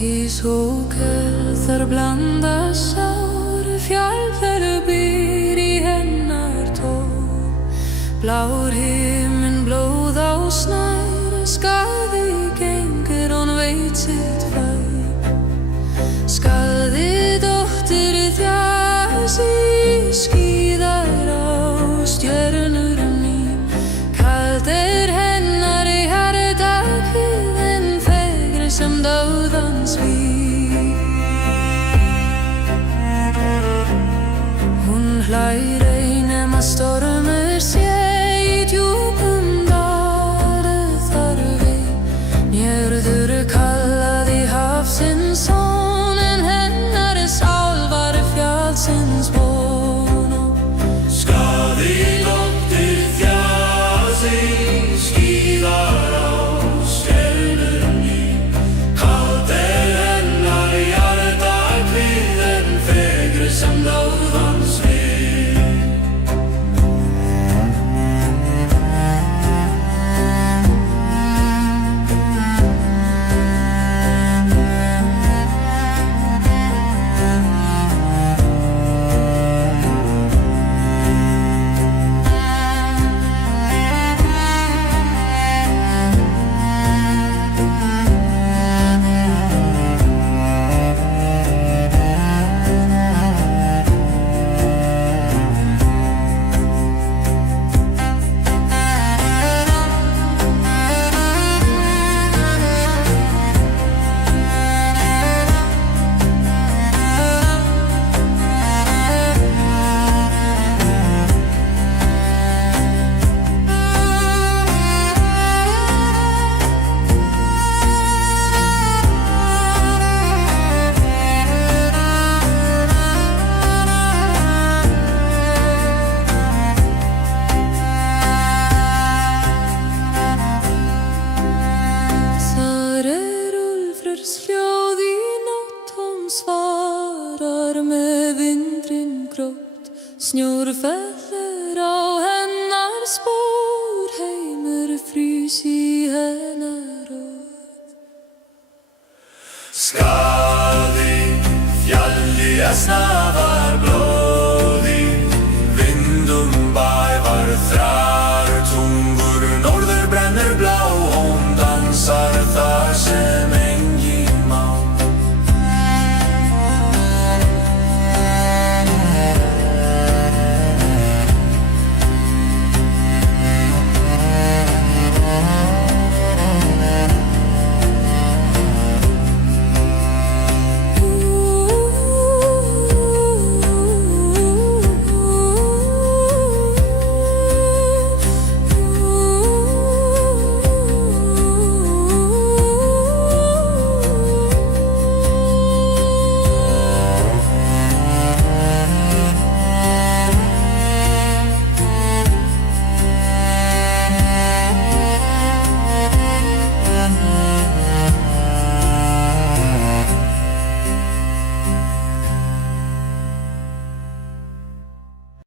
Ishokel þar blanda sár, fjallferð býr í hennar tól. Blár himinn, blóð á snær, skaði gengur, hún veit sitt fær. Skaði dóttir þjasi, skíðar á stjörnur mín. Kalt hennar í hjarta kvíðin, fegri sem dauðans vín. Hún hlær einum að stormur sé í djúpum dali þar við. Njörður kallaði hafsins son, en hennar sál var fjallsins von. Skaði dóttir þjasi, skíðar á stjörnur mín. Kalt hennar í hjarta kvíðin, fegri sem dauðans vín. Hljóð í nótt, hún svarar með vindinn grótt. Snjór fellur á hennar spór, heimur frýs í hennar rót. Skaði fjalli að sná.